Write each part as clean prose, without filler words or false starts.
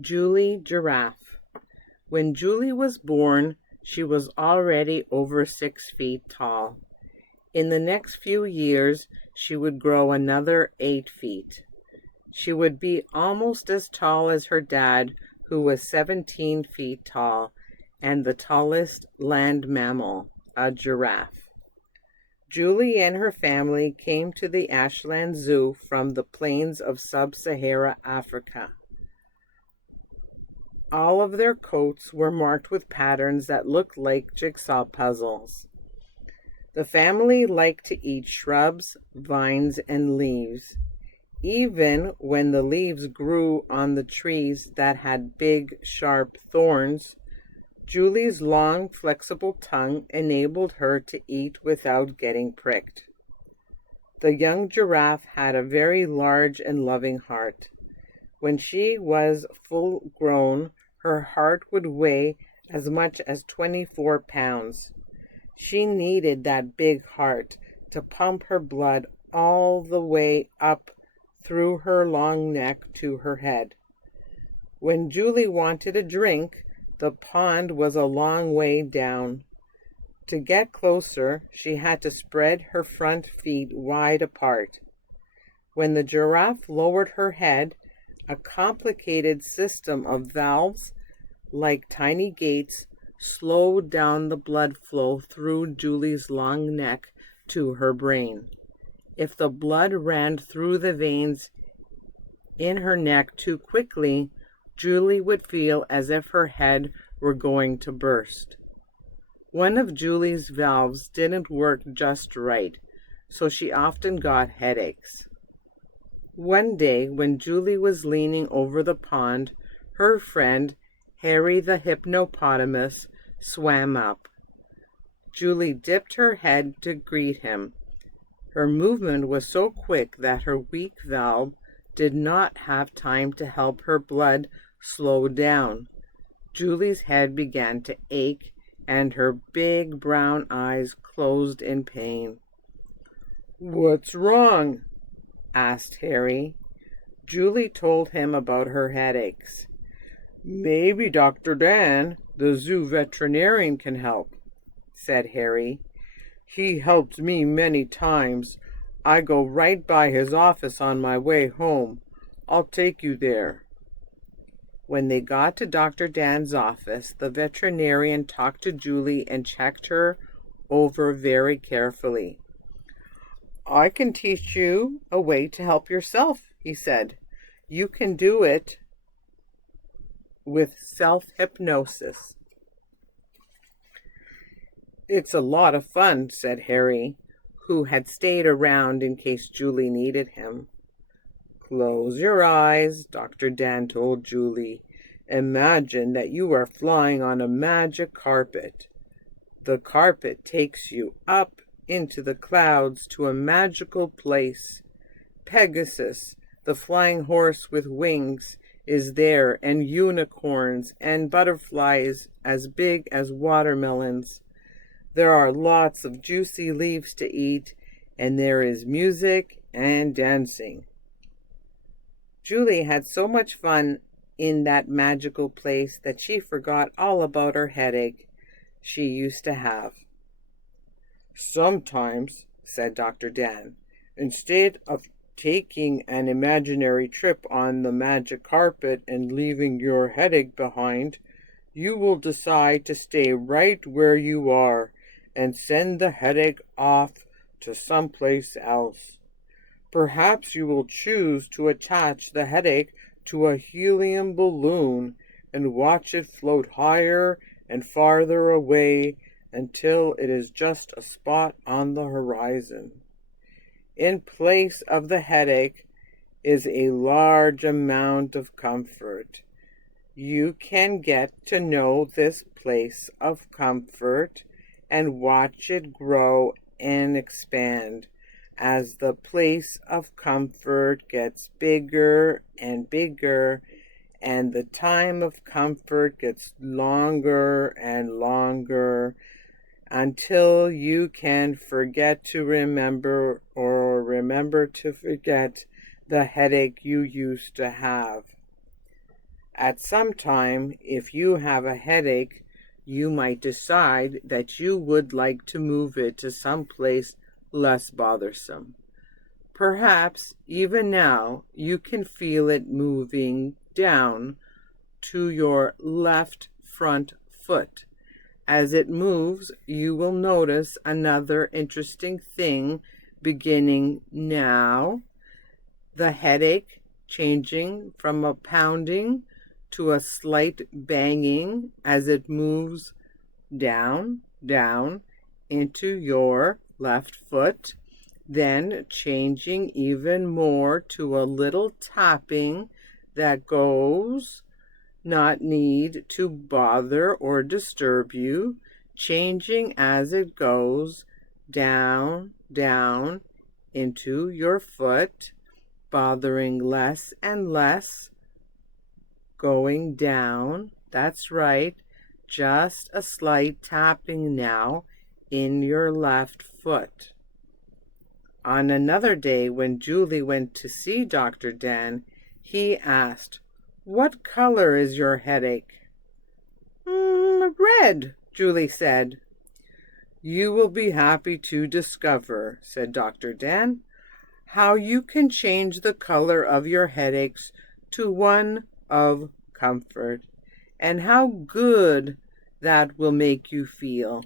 Julie Giraffe. When Julie was born, she was already over 6 feet tall. In the next few years, she would grow another 8 feet. She would be almost as tall as her dad, who was 17 feet tall, and the tallest land mammal, a giraffe. Julie and her family came to the Ashland Zoo from the plains of sub-Sahara Africa. All of their coats were marked with patterns that looked like jigsaw puzzles. The family liked to eat shrubs, vines, and leaves. Even when the leaves grew on the trees that had big, sharp thorns, Julie's long, flexible tongue enabled her to eat without getting pricked. The young giraffe had a very large and loving heart. When she was full grown, her heart would weigh as much as 24 pounds. She needed that big heart to pump her blood all the way up through her long neck to her head. When Julie wanted a drink, the pond was a long way down. To get closer, she had to spread her front feet wide apart. When the giraffe lowered her head, a complicated system of valves, like tiny gates, slowed down the blood flow through Julie's long neck to her brain. If the blood ran through the veins in her neck too quickly, Julie would feel as if her head were going to burst. One of Julie's valves didn't work just right, so she often got headaches. One day, when Julie was leaning over the pond, her friend, Harry the hippopotamus, swam up. Julie dipped her head to greet him. Her movement was so quick that her weak valve did not have time to help her blood slow down. Julie's head began to ache, and her big brown eyes closed in pain. "What's wrong?" asked Harry. Julie told him about her headaches. "Maybe Dr. Dan, the zoo veterinarian, can help," said Harry. "He helped me many times. I go right by his office on my way home. I'll take you there." When they got to Dr. Dan's office, the veterinarian talked to Julie and checked her over very carefully. "I can teach you a way to help yourself," he said. "You can do it with self-hypnosis." "It's a lot of fun," said Harry, who had stayed around in case Julie needed him. "Close your eyes," Dr. Dan told Julie. "Imagine that you are flying on a magic carpet. The carpet takes you up into the clouds to a magical place. Pegasus, the flying horse with wings, is there, and unicorns and butterflies as big as watermelons. There are lots of juicy leaves to eat, and there is music and dancing." Julie had so much fun in that magical place that she forgot all about her headache she used to have. "Sometimes," said Dr. Dan, "instead of taking an imaginary trip on the magic carpet and leaving your headache behind, you will decide to stay right where you are and send the headache off to someplace else. Perhaps you will choose to attach the headache to a helium balloon and watch it float higher and farther away until it is just a spot on the horizon. In place of the headache is a large amount of comfort. You can get to know this place of comfort and watch it grow and expand. As the place of comfort gets bigger and bigger, and the time of comfort gets longer and longer, until you can forget to remember or remember to forget the headache you used to have. At some time, if you have a headache, you might decide that you would like to move it to some place less bothersome. Perhaps even now you can feel it moving down to your left front foot. As it moves, you will notice another interesting thing beginning now. The headache changing from a pounding to a slight banging as it moves down into your left foot, then changing even more to a little tapping that goes, not need to bother or disturb you, changing as it goes down into your foot, bothering less and less, going down. That's right, just a slight tapping now in your left foot. On another day, when Julie went to see Dr. Dan, he asked, "What color is your headache?" Red," Julie said. "You will be happy to discover," said Dr. Dan, "how you can change the color of your headaches to one of comfort, and how good that will make you feel."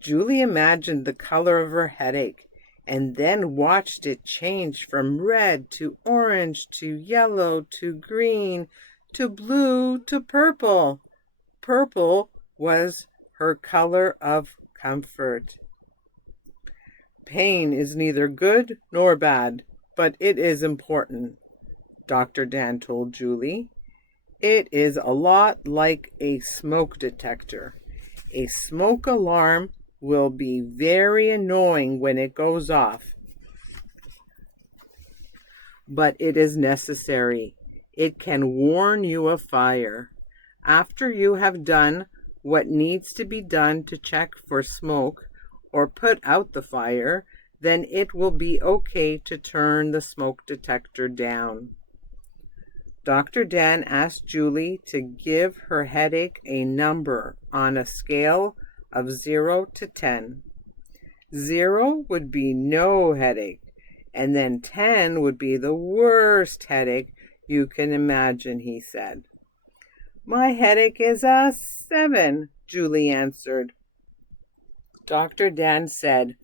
Julie imagined the color of her headache and then watched it change from red to orange to yellow to green to blue to purple. Purple was her color of comfort. Pain is neither good nor bad, but it is important, Dr. Dan told Julie. It is a lot like a smoke detector. A smoke alarm will be very annoying when it goes off, but it is necessary. It can warn you of fire. After you have done what needs to be done to check for smoke or put out the fire, then it will be okay to turn the smoke detector down. Dr. Dan asked Julie to give her headache a number on a scale of 0 to 10. 0 would be no headache, and then 10 would be the worst headache you can imagine, he said. "My headache is a 7, Julie answered. Dr. Dan said,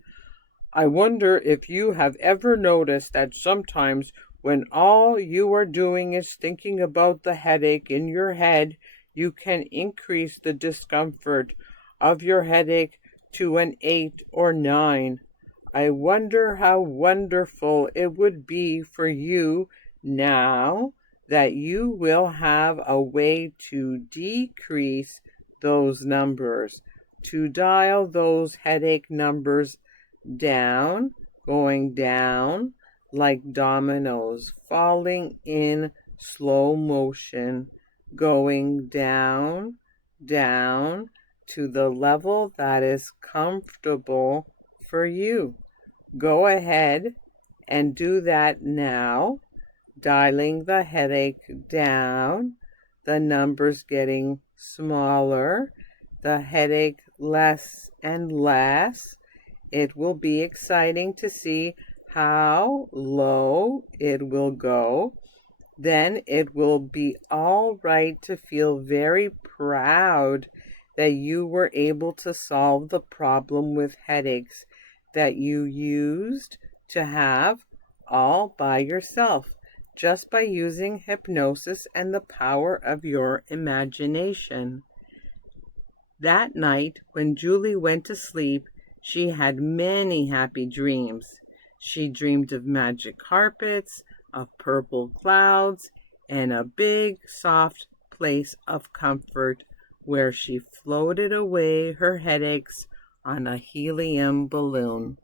"I wonder if you have ever noticed that sometimes when all you are doing is thinking about the headache in your head, you can increase the discomfort of your headache to an 8 or 9. I wonder how wonderful it would be for you now that you will have a way to decrease those numbers, to dial those headache numbers down, going down like dominoes, falling in slow motion, going down to the level that is comfortable for you." Go ahead and do that now, dialing the headache down, the numbers getting smaller, the headache less and less. It will be exciting to see how low it will go. Then it will be all right to feel very proud that you were able to solve the problem with headaches that you used to have all by yourself, just by using hypnosis and the power of your imagination. That night, when Julie went to sleep, she had many happy dreams. She dreamed of magic carpets, of purple clouds, and a big, soft place of comfort where she floated away her headaches on a helium balloon.